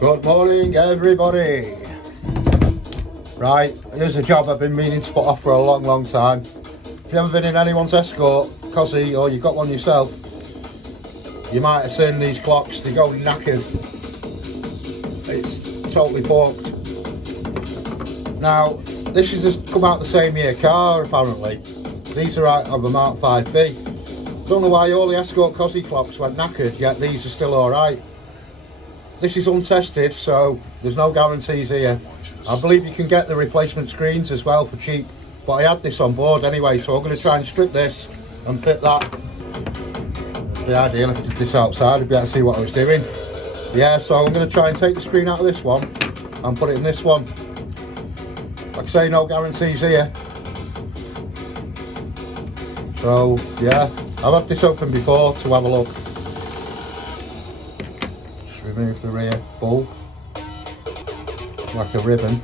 Good morning, everybody. Right, here's a job I've been meaning to put off for a long time. If you've ever been in anyone's Escort, Cosy, or you've got one yourself, you might have seen these clocks. They go knackered. It's totally porked. Now, this has just come out the same year car, apparently. These are out of a Mark 5B. Don't know why all the Escort Cosy clocks went knackered, yet these are still alright. This is untested, so there's no guarantees here. I believe you can get the replacement screens as well for cheap, but I had this on board anyway, so I'm going to try and strip this and fit that. It'd be ideal if I did this outside, I'd be able to see what I was doing. Yeah, so I'm going to try and take the screen out of this one and put it in this one. Like I say, no guarantees here. So yeah, I've had this open before to have a look. Remove the rear bulb, like a ribbon.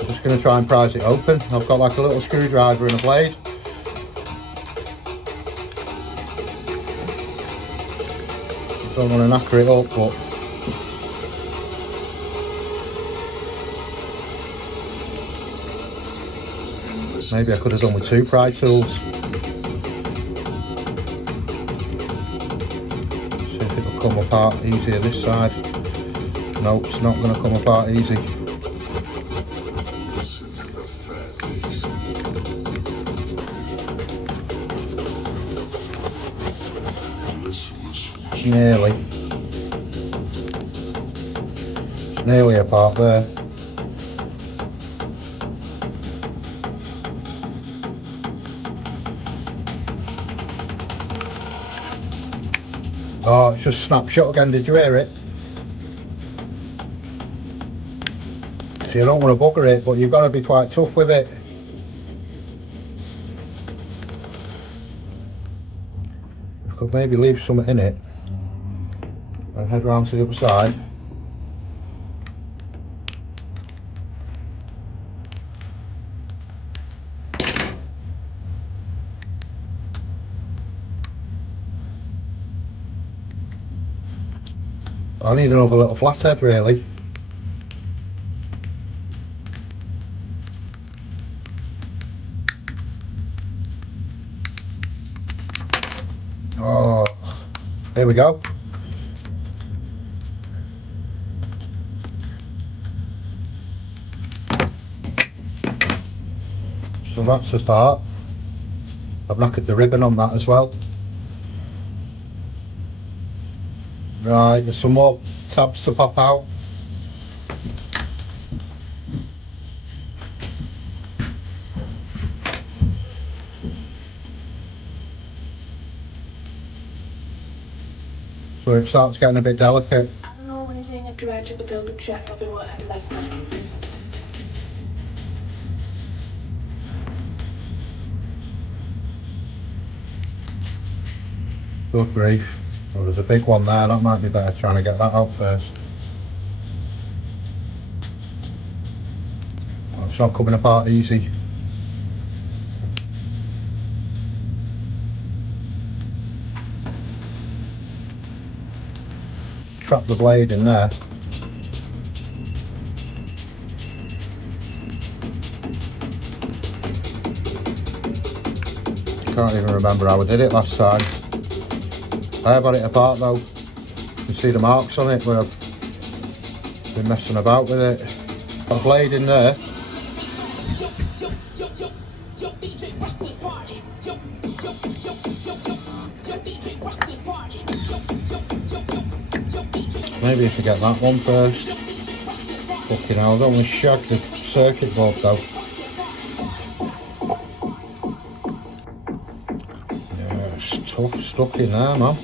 I'm just going to try and prise it open. I've got like a little screwdriver and a blade. Don't want to knacker it up, but maybe I could have done with two pry tools. Come apart easier this side. Nope, it's not going to come apart easy. Nearly apart there. Oh, it's just snapped shut again, did you hear it? So you don't want to bugger it, but you've got to be quite tough with it. You could maybe leave something in it and head round to the other side. I need another little flathead really. Oh, here we go. So that's the part. I've knackered the ribbon on that as well. Right, there's some more tabs to pop out. So it starts getting a bit delicate. Normalizing a dredge of the building check of what happened last night. Good grief. Well, there's a big one there, that might be better trying to get that out first. Well, it's not coming apart easy. Trap the blade in there. Can't even remember how I did it last time. I have had it apart though. You can see the marks on it where I've been messing about with it. Got a blade in there. Maybe if I get that one first. Fucking hell, I don't want to shag the circuit board though. Yeah, it's tough stuck in there, man.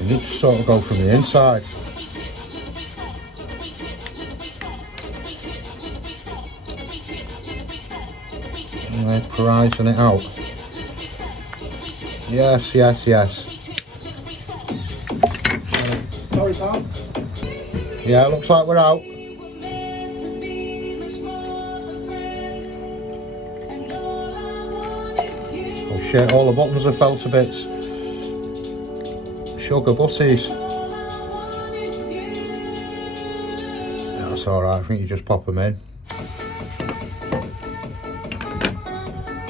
You need to sort of go from the inside. Anyway, prising it out. Yes, yes, yes. Sorry, Sam. Yeah, looks like we're out. shit, all the buttons have fell to bits. Sugar butties. That's alright, I think you just pop them in.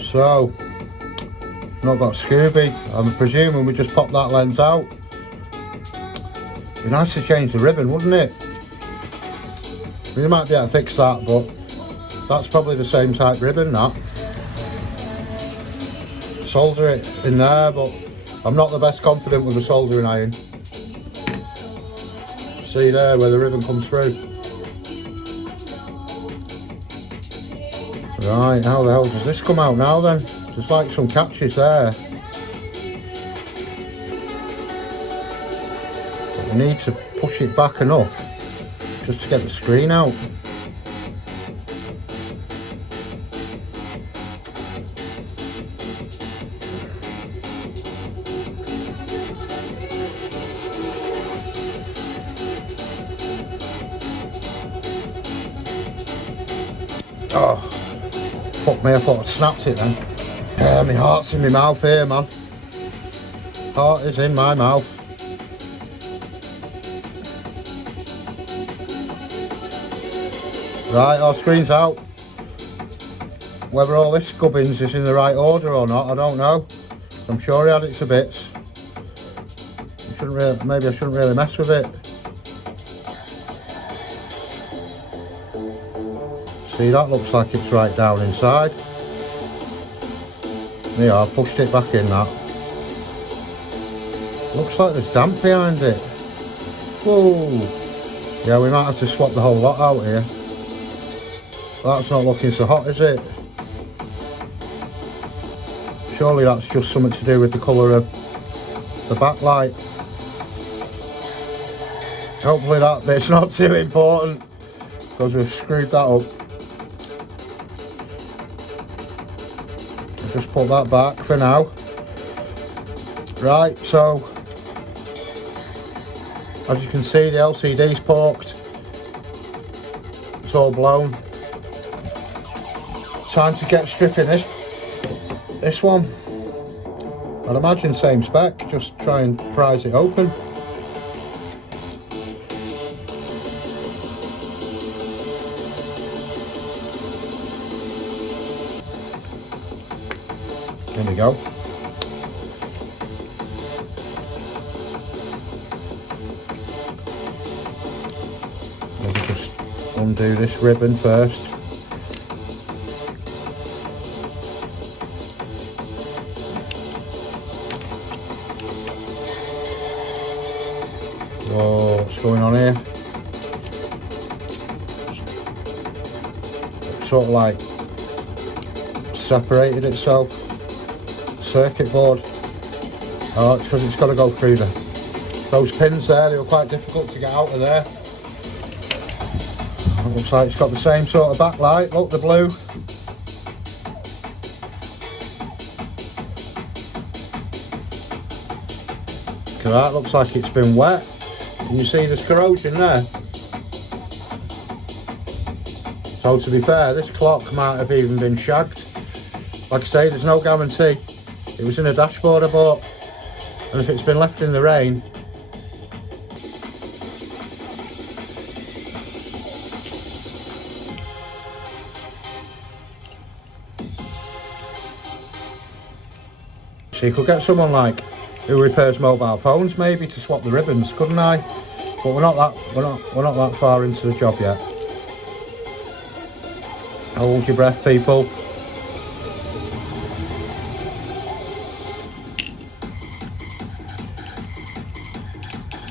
So, not got Scooby. I'm presuming we just pop that lens out. Be nice to change the ribbon, wouldn't it? We might be able to fix that, but that's probably the same type ribbon, that. Solder it in there, but I'm not the best confident with a soldering iron. See there where the ribbon comes through. Right, how the hell does this come out now then? There's like some catches there. But we need to push it back enough just to get the screen out. Oh, fuck me, I thought I'd snapped it then. My heart's in my mouth here, man. Heart is in my mouth. Right, our screen's out. Whether all this gubbins is in the right order or not, I don't know. I'm sure he had it to bits. Maybe I shouldn't really mess with it. See, that looks like it's right down inside. Yeah, I pushed it back in, that. Looks like there's damp behind it. Whoa! Yeah, we might have to swap the whole lot out here. That's not looking so hot, is it? Surely that's just something to do with the colour of the backlight. Hopefully that bit's not too important, because we've screwed that up. Just put that back for now. Right, so as you can see, the LCD's porked. It's all blown. Time to get stripping this one. I'd imagine same spec, just try and prise it open. There we go. Maybe just undo this ribbon first. Whoa, what's going on here? It's sort of like separated itself. Circuit board. Oh, it's because it's got to go through those pins there. They were quite difficult to get out of there. It looks like it's got the same sort of backlight. Look, the blue. So that looks like it's been wet. Can you see there's corrosion there? So to be fair, this clock might have even been shagged. Like I say, there's no guarantee. It was in a dashboard I bought, and if it's been left in the rain, so you could get someone like who repairs mobile phones maybe to swap the ribbons, couldn't I? But we're not that far into the job yet. Hold your breath, people.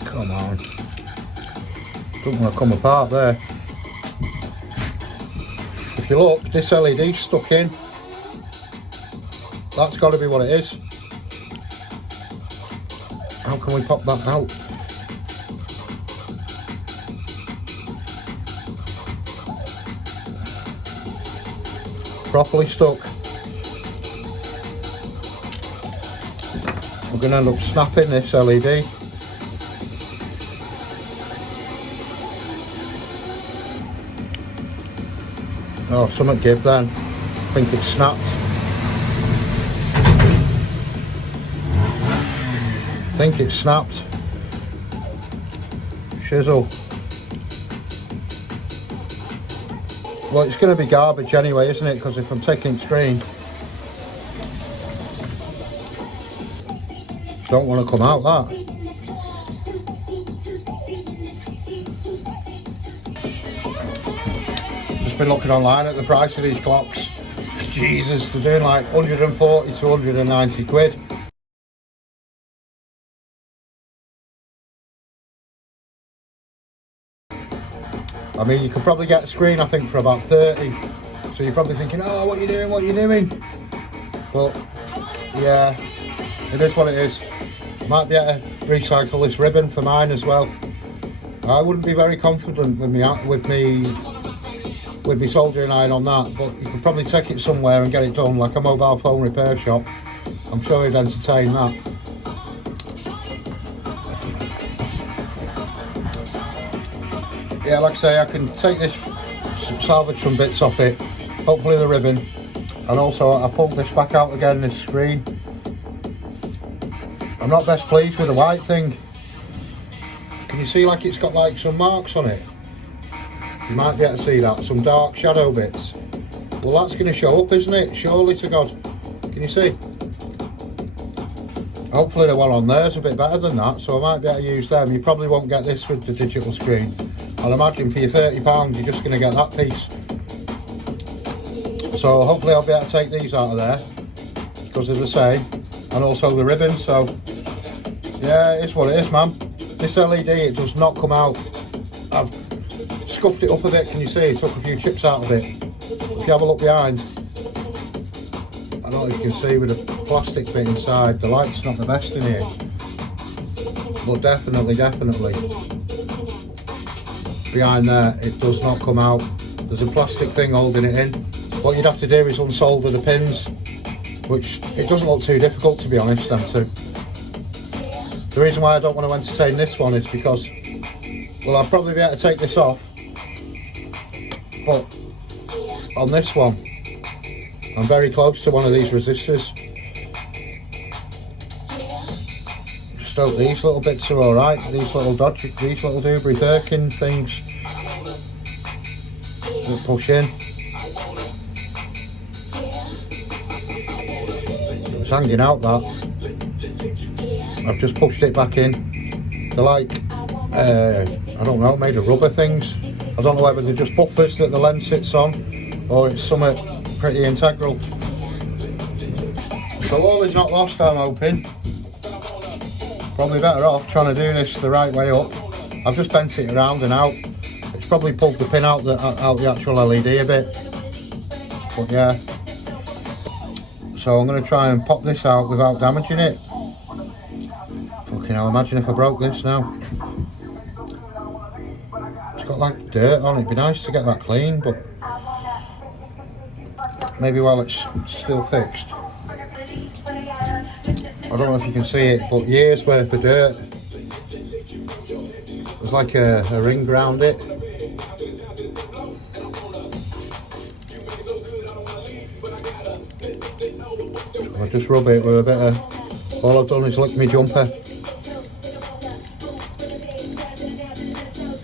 Come on. Doesn't want to come apart there. If you look, this LED's stuck in. That's got to be what it is. How can we pop that out? Properly stuck. We're going to end up snapping this LED. Oh, something give then. I think it's snapped. think it's snapped. Shizzle. Well, it's going to be garbage anyway, isn't it? Because if I'm taking screen, don't want to come out that. Just been looking online at the price of these clocks. Jesus, they're doing like 140 to 190 quid. I mean, you could probably get a screen, I think, for about 30. So you're probably thinking, oh, what are you doing, what are you doing? But, yeah, it is what it is. Might be able to recycle this ribbon for mine as well. I wouldn't be very confident with me soldering iron on that, but you could probably take it somewhere and get it done, like a mobile phone repair shop. I'm sure it'd entertain that. Yeah, like I say, I can take this, salvage some bits off it, hopefully the ribbon, and also I pulled this back out again, this screen. I'm not best pleased with the white thing. Can you see like it's got like some marks on it? You might be able to see that, some dark shadow bits. Well, that's going to show up, isn't it? Surely to God. Can you see? Hopefully the one on there is a bit better than that, so I might be able to use them. You probably won't get this with the digital screen. I'd imagine for your £30 you're just going to get that piece. So hopefully I'll be able to take these out of there, because as I say, and also the ribbon. So yeah, it's what it is, man. This LED, it does not come out. I've scuffed it up a bit, can you see? Took a few chips out of it. If you have a look behind, I don't know if you can see with the plastic bit inside, the light's not the best in here. But definitely behind there, it does not come out. There's a plastic thing holding it in. What you'd have to do is unsolder the pins, which it doesn't look too difficult, to be honest, them two. The reason why I don't want to entertain this one is because, well, I'll probably be able to take this off, but on this one, I'm very close to one of these resistors. Just hope these little bits are alright, these little Dewberry Firkin things that push in. It's hanging out, that. I've just pushed it back in. They're like, I don't know, made of rubber things. I don't know whether they're just buffers that the lens sits on, or it's something pretty integral. So all is not lost, I'm hoping. Probably better off trying to do this the right way up. I've just bent it around and out. It's probably pulled the pin out the actual LED a bit. But yeah. So I'm going to try and pop this out without damaging it. Fucking hell, imagine if I broke this now. It's got like dirt on it. It'd be nice to get that clean, but maybe while it's still fixed. I don't know if you can see it, but years worth of dirt. There's like a ring around it. I just rub it with a bit of, all I've done is lick my jumper.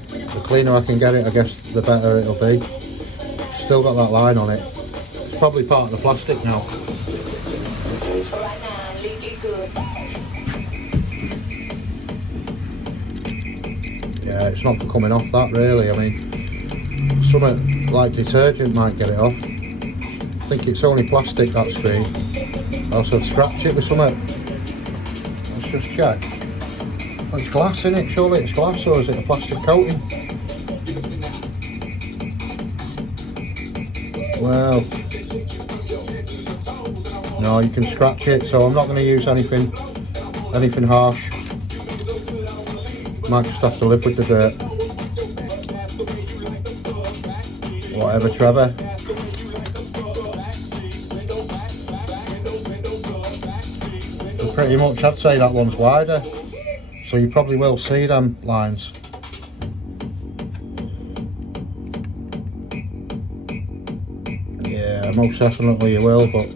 The cleaner I can get it, I guess the better it'll be. Still got that line on it. It's probably part of the plastic now. Yeah, it's not for coming off that really. I mean, something like detergent might get it off. I think it's only plastic, that screen. I also scratch it with something. Let's just check. Well, it's glass, isn't it? Surely it's glass, or is it a plastic coating? Well, no, you can scratch it, so I'm not going to use anything harsh. Might just have to live with the dirt. Whatever, Trevor. But pretty much, I'd say that one's wider, so you probably will see them lines. Yeah, most definitely you will, but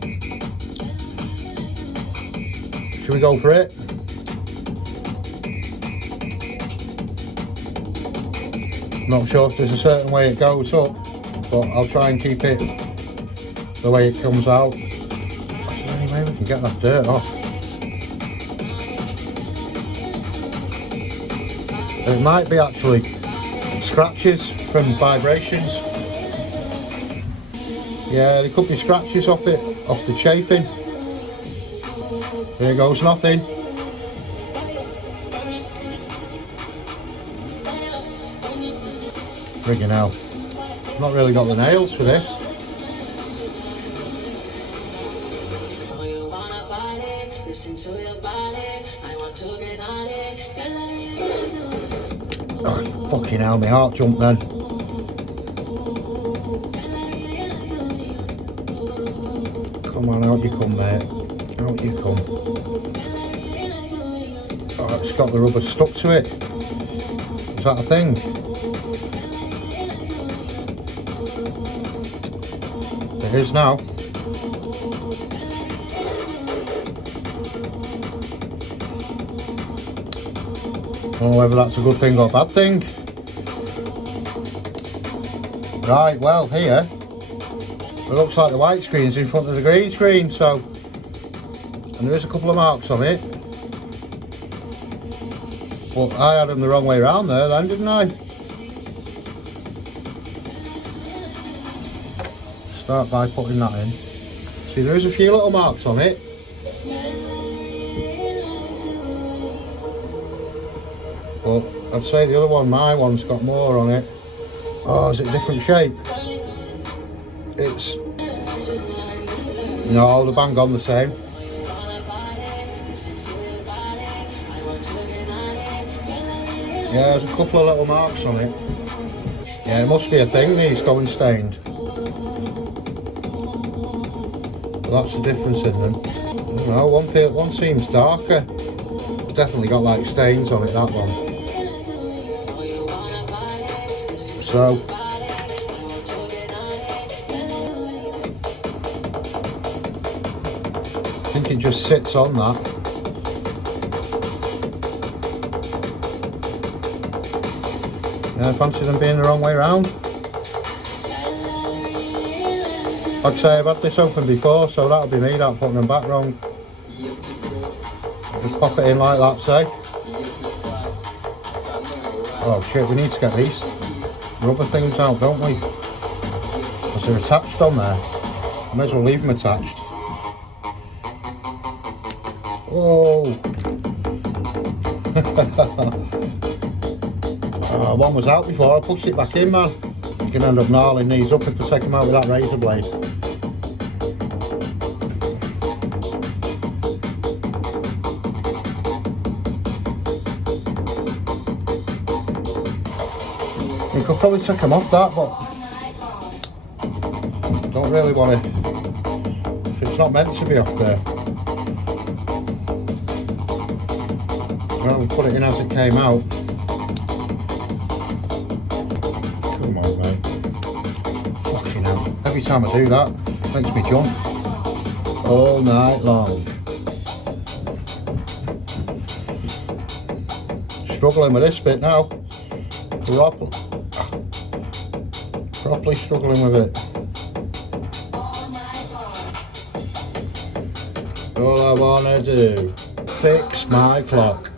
should we go for it? Not sure if there's a certain way it goes up, but I'll try and keep it the way it comes out. That's the only way we can get that dirt off. It might be actually scratches from vibrations. Yeah, there could be scratches off it, off the chafing. There goes nothing. Friggin' hell. Not really got the nails for this. Oh, fucking hell, my heart jumped then. Come on, out you come, mate. Out you come. Oh, it's got the rubber stuck to it. Is that a thing? It is now. I don't know whether that's a good thing or a bad thing. Right, well, here it looks like the white screen's in front of the green screen, so, and there is a couple of marks on it. But I had them the wrong way around there then, didn't I? Start by putting that in. See, there is a few little marks on it. But I'd say the other one, my one's got more on it. Oh, is it a different shape? It's... No, they're bang on the same. Yeah, there's a couple of little marks on it. Yeah, it must be a thing, these going stained. But that's the difference in them. No, one seems darker. It's definitely got like stains on it, that one. So I think it just sits on that. Yeah, I fancy them being the wrong way around. Like I say, I've had this open before, so that'll be me, that putting them back wrong. Just pop it in like that, say. Oh shit, we need to get these rubber things out, don't we? Because they're attached on there. I may as well leave them attached. Oh! One was out before, I pushed it back in, man. You can end up gnarling these up if I take them out with that razor blade. You could probably take them off that, but don't really want to. It's not meant to be off there. I'll put it in as it came out. Come on, mate. Fucking hell. Every time I do that, it makes me jump. All night long. Struggling with this bit now. Properly struggling with it. All I wanna do, fix my clock.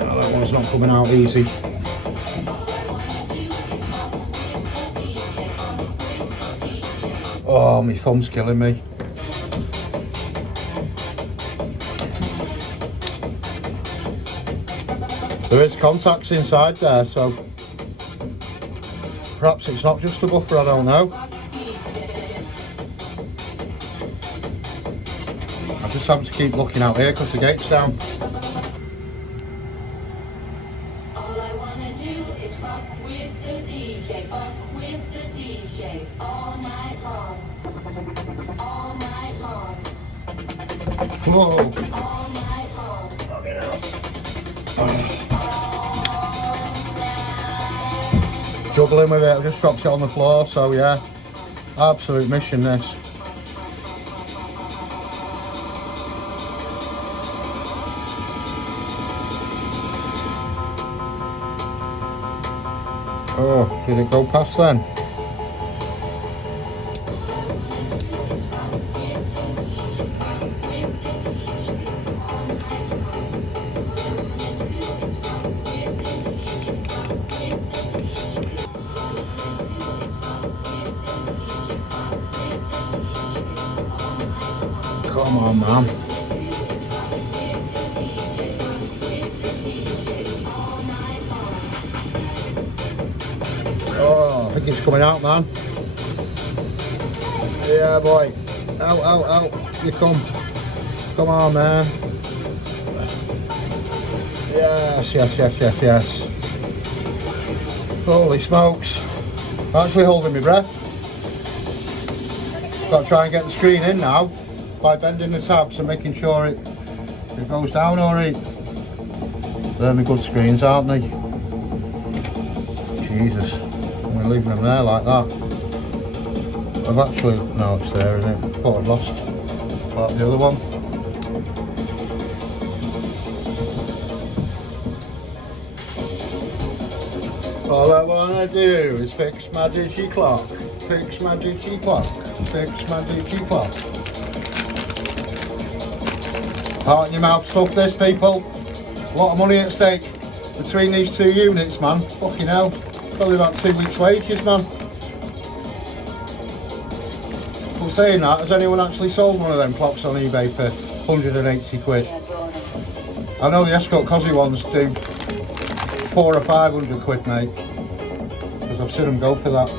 Oh, that one's not coming out easy. Oh, my thumb's killing me. There is contacts inside there, so perhaps it's not just a buffer, I don't know. I just have to keep looking out here because the gate's down. All I wanna do is fuck with the DJ, fuck with the DJ all night long. All night long. Whoa. All night long. Fucking hell. Juggling with it, I've just dropped it on the floor, so yeah, absolute mission this. Oh, did it go past then? Come on, man. Oh, I think it's coming out, man. Yeah, boy. Out. You come. Come on, man. Yes. Holy smokes. I'm actually holding my breath. Got to try and get the screen in now by bending the tabs and making sure it goes down alright. They're my good screens, aren't they? Jesus. I'm going to leave them there like that. I've actually... No, it's there, isn't it? I thought I'd lost part of the other one. All I want to do is fix my digi-clock. Fix my digi-clock. Fix my digi-clock. Heart in your mouth stuff, this, people. A lot of money at stake between these two units, man. Fucking hell. Probably about 2 weeks' wages, man. But saying that, has anyone actually sold one of them clocks on eBay for 180 quid? I know the Escort Cosworth ones do 400 or 500 quid, mate. Because I've seen them go for that.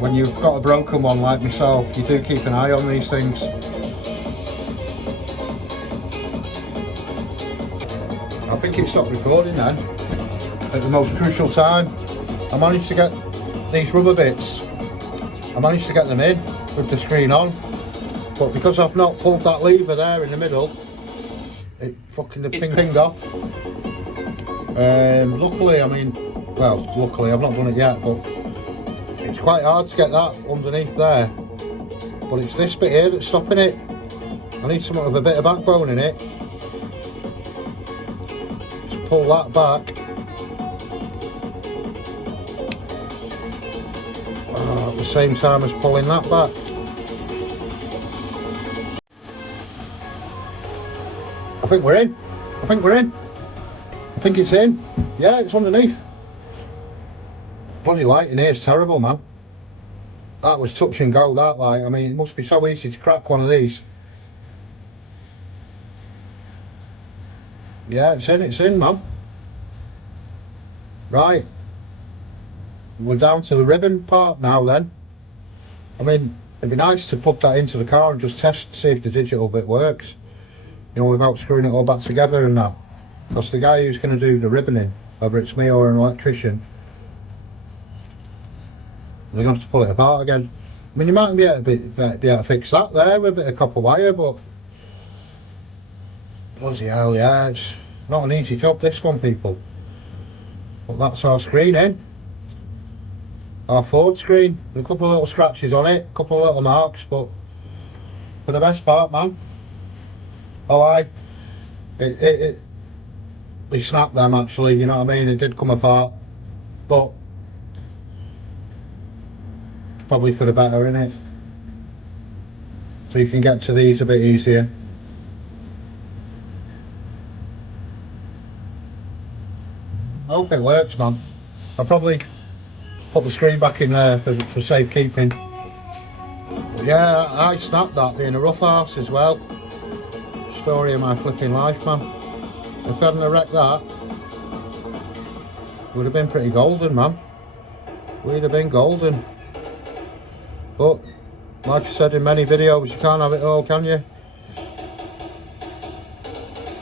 When you've got a broken one like myself, you do keep an eye on these things. I think it stopped recording then, at the most crucial time. I managed to get these rubber bits, I managed to get them in with the screen on, but because I've not pulled that lever there in the middle, it fucking pinged off. Luckily, luckily I've not done it yet, but it's quite hard to get that underneath there. But it's this bit here that's stopping it. I need something with a bit of backbone in it. Just pull that back. At the same time as pulling that back. I think we're in. I think it's in. Yeah, it's underneath. Bloody light in here is terrible, man. That was touch and go, that light. I mean, it must be so easy to crack one of these. Yeah, it's in, man. Right. We're down to the ribbon part now then. I mean, it'd be nice to put that into the car and just test to see if the digital bit works. You know, without screwing it all back together and that. Because the guy who's going to do the ribboning, whether it's me or an electrician, they're going to have to pull it apart again. I mean, you might be able to fix that there with a bit of copper wire, but bloody hell, yeah, it's not an easy job, this one, people. But that's our screen in. Our Ford screen. There's a couple of little scratches on it, a couple of little marks, but for the best part, man. Oh, we snapped them actually, you know what I mean? It did come apart, but probably for the better, innit? So you can get to these a bit easier. I hope it works, man. I'll probably put the screen back in there for safekeeping. But yeah, I snapped that being a rough house as well. Story of my flipping life, man. If I hadn't have wrecked that, it would have been pretty golden, man. We'd have been golden. But like I said in many videos, you can't have it all, can you?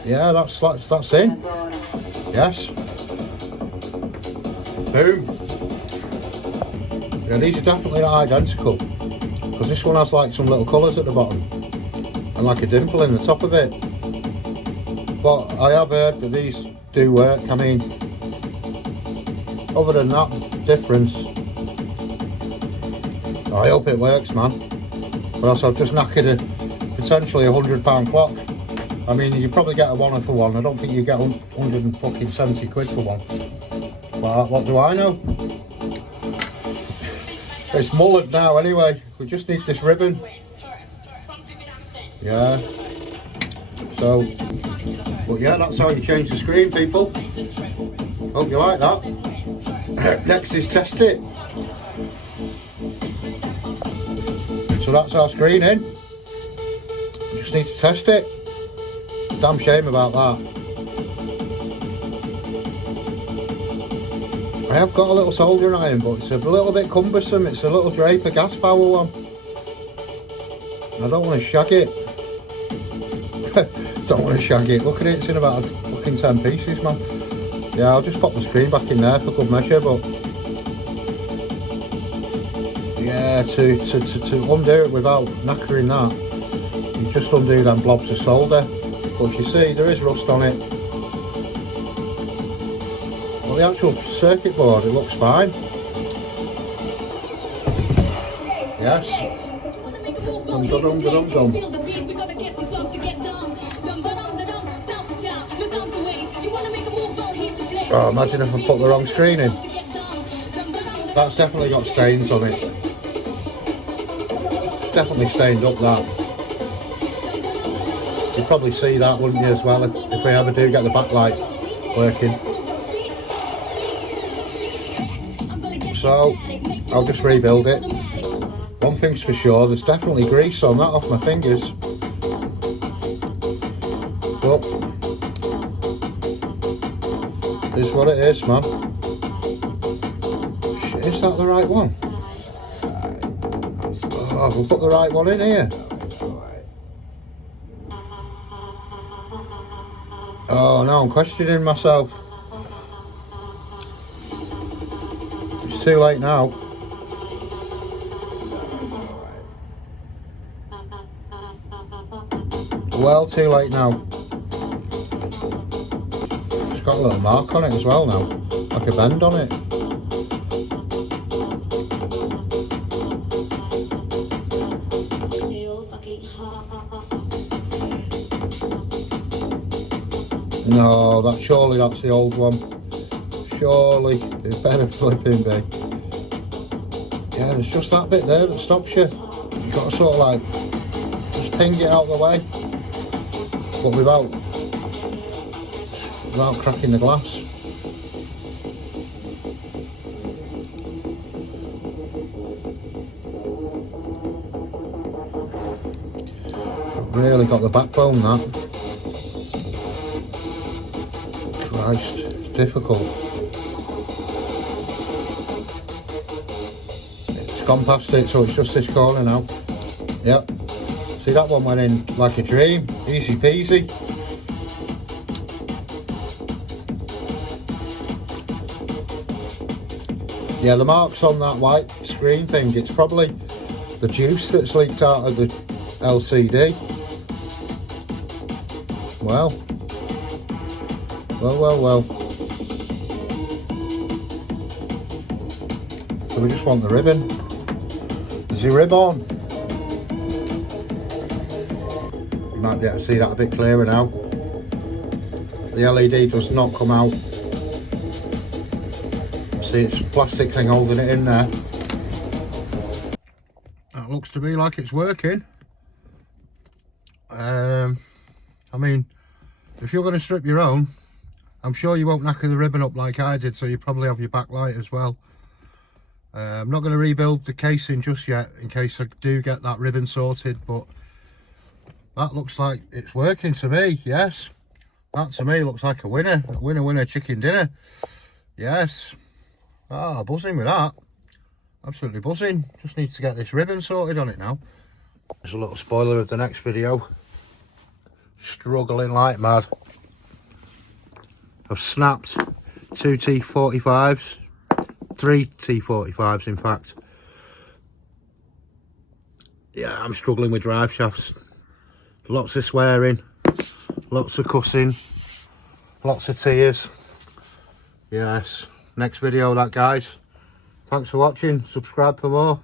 Yeah, that's in. Yes. Boom. Yeah, these are definitely not identical, because this one has like some little colours at the bottom and like a dimple in the top of it. But I have heard that these do work. I mean, other than that difference, I hope it works, man. Or else I've just knackered a potentially £100 clock. I mean, you probably get a one for one. I don't think you get 170 quid for one. Well, what do I know? It's mullet now anyway. We just need this ribbon. Yeah. So, but yeah, that's how you change the screen, people. Hope you like that. Next is test it. So that's our screen in. We just need to test it. Damn shame about that. I have got a little soldering iron, but it's a little bit cumbersome. It's a little Draper gas power one. I don't want to shag it. Don't want to shag it. Look at it, it's in about fucking 10 pieces, man. Yeah, I'll just pop the screen back in there for good measure, but yeah, to undo it without knackering that, you just undo them blobs of solder. But you see, there is rust on it. Well, the actual circuit board, it looks fine. Yes. Dum dum dum dum dum. Oh, imagine if I put the wrong screen in. That's definitely got stains on it. It's definitely stained up, that. You'd probably see that, wouldn't you, as well, if we ever do get the backlight working. So, I'll just rebuild it. One thing's for sure, there's definitely grease on that off my fingers. But, it is what it is, man. Shit, is that the right one? Oh, we'll put the right one in here. Oh, now I'm questioning myself. It's too late now. Well, too late now. It's got a little mark on it as well now, like a bend on it. No, surely that's the old one. Surely, it better flipping be. Yeah, there's just that bit there that stops you. You've got to sort of like, just ping it out of the way, but without cracking the glass. Really got the backbone, that. Christ, it's difficult. It's gone past it, so it's just this corner now. Yep. See, that one went in like a dream. Easy peasy. Yeah, the marks on that white screen thing, it's probably the juice that's leaked out of the LCD. Well. Well. So we just want the ribbon. There's the rib on. You might be able to see that a bit clearer now. The LED does not come out. See, it's a plastic thing holding it in there. That looks to me like it's working. I mean, if you're going to strip your own, I'm sure you won't knacker the ribbon up like I did, so you probably have your backlight as well. I'm not going to rebuild the casing just yet, in case I do get that ribbon sorted, but that looks like it's working to me. Yes, that to me looks like a winner. A winner chicken dinner. Yes. Ah, buzzing with that. Absolutely buzzing. Just need to get this ribbon sorted on it now. There's a little spoiler of the next video. Struggling like mad. I've snapped 2 T45s, 3 T45s in fact. Yeah, I'm struggling with drive shafts. Lots of swearing, lots of cussing, lots of tears. Yes, next video that, guys. Thanks for watching, subscribe for more.